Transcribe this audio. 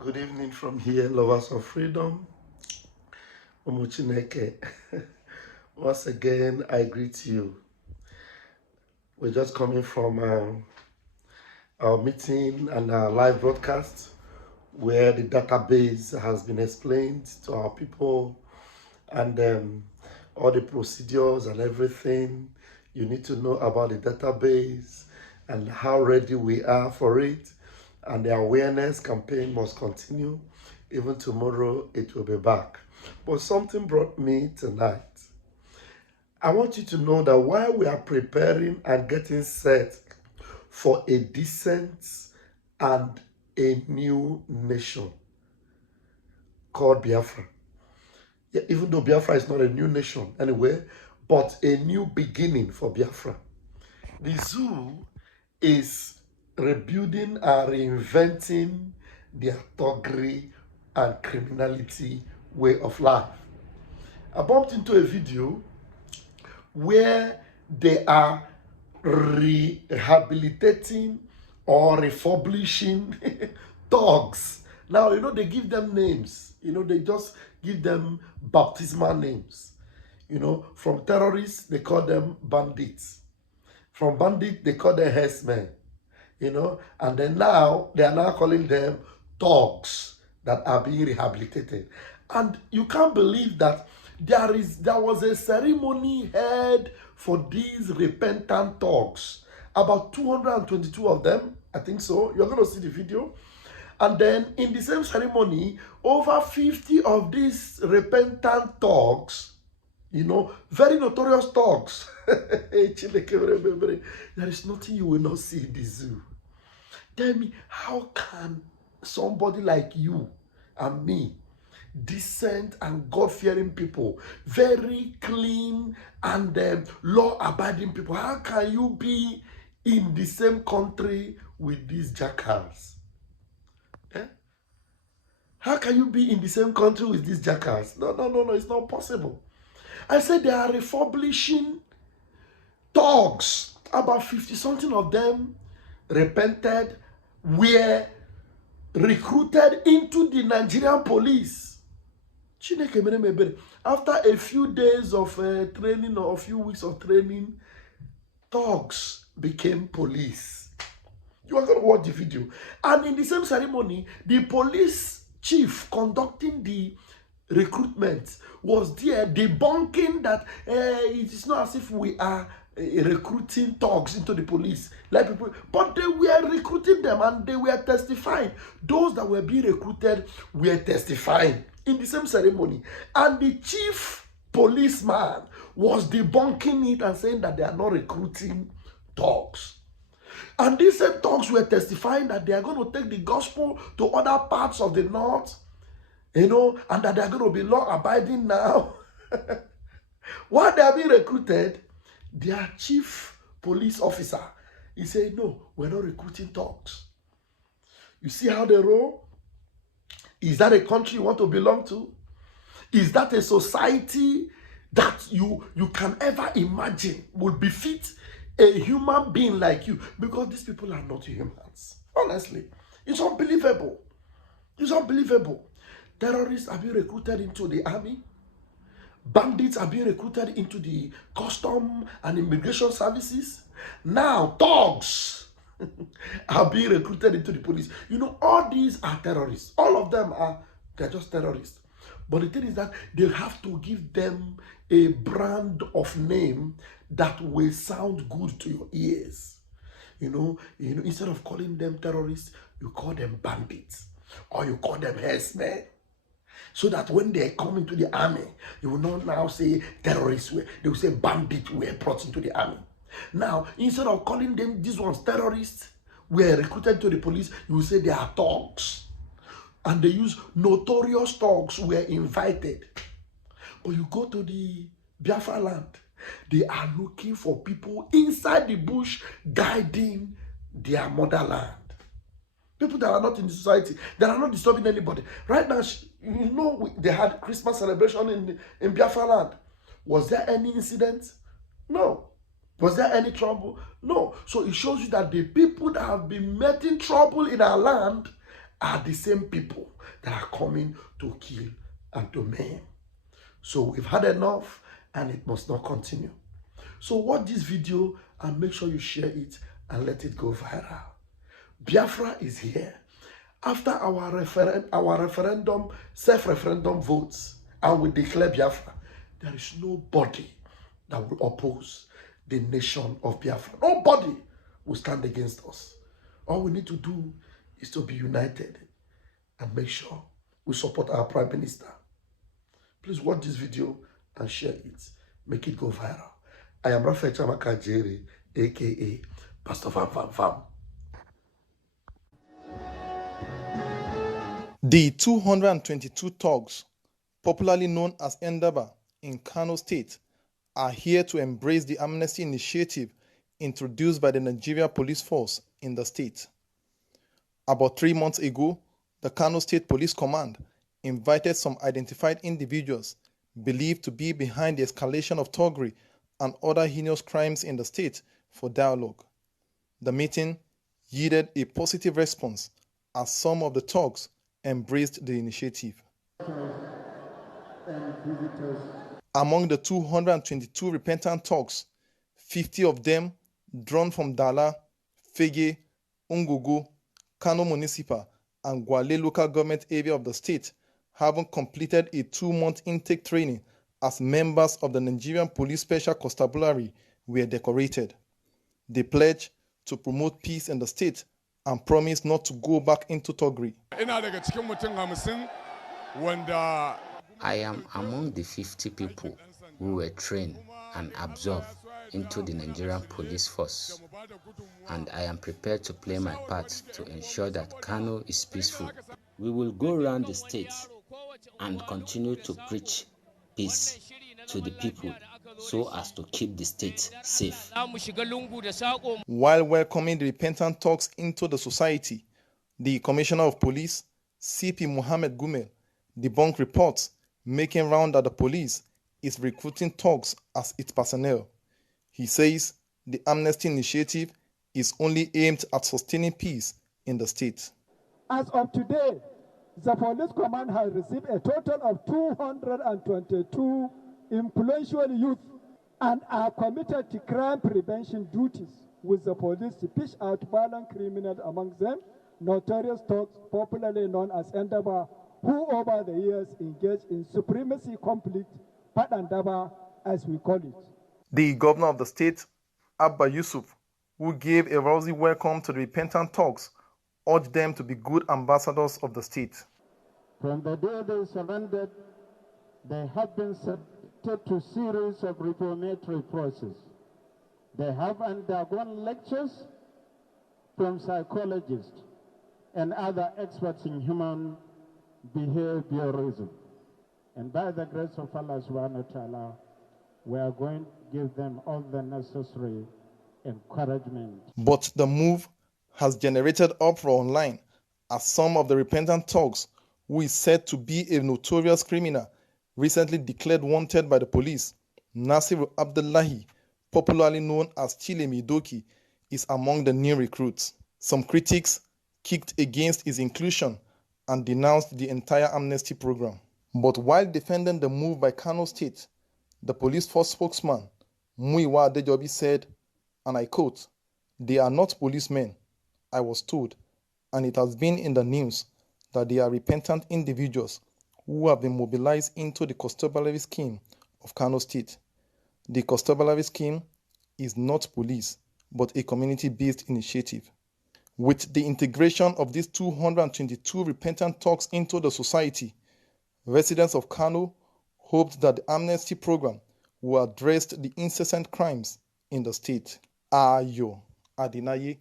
Good evening from here, lovers of freedom. Umuchineke. Once again, I greet you. We're just coming from our meeting and our live broadcast where the database has been explained to our people and all the procedures and everything you need to know about the database and how ready we are for it. And the awareness campaign must continue. Even tomorrow, it will be back. But something brought me tonight. I want you to know that while we are preparing and getting set for a decent and a new nation called Biafra, yeah, even though Biafra is not a new nation anyway, but a new beginning for Biafra, the zoo is rebuilding and reinventing their thuggery and criminality way of life. I bumped into a video where they are rehabilitating or refurbishing thugs. Now, they give them names. They just give them baptismal names. From terrorists, they call them bandits. From bandits, they call them herdsmen. And then now, they are now calling them thugs that are being rehabilitated. And you can't believe that there was a ceremony held for these repentant thugs. About 222 of them, I think so. You're going to see the video. And then in the same ceremony, over 50 of these repentant thugs, very notorious thugs. There is nothing you will not see in the zoo. Tell me, how can somebody like you and me, decent and God-fearing people, very clean and law-abiding people, how can you be in the same country with these jackals? How can you be in the same country with these jackals? No, it's not possible. I said they are refurbishing thugs. About 50-something of them repented, were recruited into the Nigerian police. After a few days of training or a few weeks of training, thugs became police. You are going to watch the video. And in the same ceremony, the police chief conducting the recruitment was there debunking that it is not as if we are recruiting thugs into the police like people, but they were recruiting them and they were testifying. Those that were being recruited were testifying in the same ceremony, and the chief policeman was debunking it and saying that they are not recruiting thugs. And these same thugs were testifying that they are going to take the gospel to other parts of the north, and that they are going to be law-abiding now. While they are being recruited, their chief police officer, he said, no, we're not recruiting thugs. You see how they roll? Is that a country you want to belong to? Is that a society that you can ever imagine would befit a human being like you? Because these people are not humans. Honestly, it's unbelievable. It's unbelievable. Terrorists are being recruited into the army. Bandits are being recruited into the custom and immigration services. Now, thugs are being recruited into the police. All these are terrorists. All of them they're just terrorists. But the thing is that they have to give them a brand of name that will sound good to your ears. Instead of calling them terrorists, you call them bandits or you call them herdsmen. So that when they come into the army, you will not now say terrorists, they will say bandits were brought into the army. Now, instead of calling them these ones terrorists, were recruited to the police, you will say they are thugs. And they use notorious thugs were invited. But you go to the Biafra land, they are looking for people inside the bush guiding their motherland. People that are not in the society, that are not disturbing anybody. Right now, they had Christmas celebration in Biafra land. Was there any incident? No. Was there any trouble? No. So it shows you that the people that have been making trouble in our land are the same people that are coming to kill and to maim. So we've had enough and it must not continue. So watch this video and make sure you share it and let it go viral. Biafra is here. After our referendum, self-referendum votes, and we declare Biafra, there is nobody that will oppose the nation of Biafra. Nobody will stand against us. All we need to do is to be united and make sure we support our Prime Minister. Please watch this video and share it. Make it go viral. I am Raphael Chamaka Jerry, aka Pastor Vam Vam Vam. The 222 thugs, popularly known as Endaba in Kano State, are here to embrace the amnesty initiative introduced by the Nigeria Police Force in the state. About 3 months ago, the Kano State Police Command invited some identified individuals believed to be behind the escalation of thuggery and other heinous crimes in the state for dialogue. The meeting yielded a positive response as some of the thugs embraced the initiative. Among the 222 repentant thugs, 50 of them drawn from Dala, Fege, Ungugu, Kano Municipal, and Gwale local government area of the state, having completed a 2-month intake training as members of the Nigerian Police Special Constabulary, were decorated. They pledged to promote peace in the state and promised not to go back into thuggery. I am among the 50 people who were trained and absorbed into the Nigerian Police Force, and I am prepared to play my part to ensure that Kano is peaceful. We will go around the state and continue to preach peace to the people so as to keep the state safe. While welcoming the repentant thugs into the society, the Commissioner of Police, CP Mohammed Gumel, debunked reports making round that the police is recruiting thugs as its personnel. He says the amnesty initiative is only aimed at sustaining peace in the state. As of today, the police command has received a total of 222 influential youth and are committed to crime prevention duties with the police to fish out violent criminals among them, notorious thugs popularly known as Endaba, who over the years engaged in supremacy conflict, Padandaba as we call it. The governor of the state, Abba Yusuf, who gave a rosy welcome to the repentant thugs, urged them to be good ambassadors of the state. From the day they surrendered, they have been subjected to series of reformatory process. They have undergone lectures from psychologists and other experts in human behaviorism. And by the grace of Allah subhanahu wa ta'ala, we are going to give them all the necessary encouragement. But the move has generated uproar online as some of the repentant thugs, who is said to be a notorious criminal, recently declared wanted by the police. Nasir Abdullahi, popularly known as Chile Midoki, is among the new recruits. Some critics kicked against his inclusion and denounced the entire amnesty program. But while defending the move by Kano State, the police force spokesman, Muiwa Adejobi, said, and I quote, "They are not policemen, I was told, and it has been in the news that they are repentant individuals who have been mobilized into the constabulary scheme of Kano State. The constabulary scheme is not police, but a community-based initiative. With the integration of these 222 repentant thugs into the society, residents of Kano hoped that the amnesty program will address the incessant crimes in the state." Ayo Adinaye,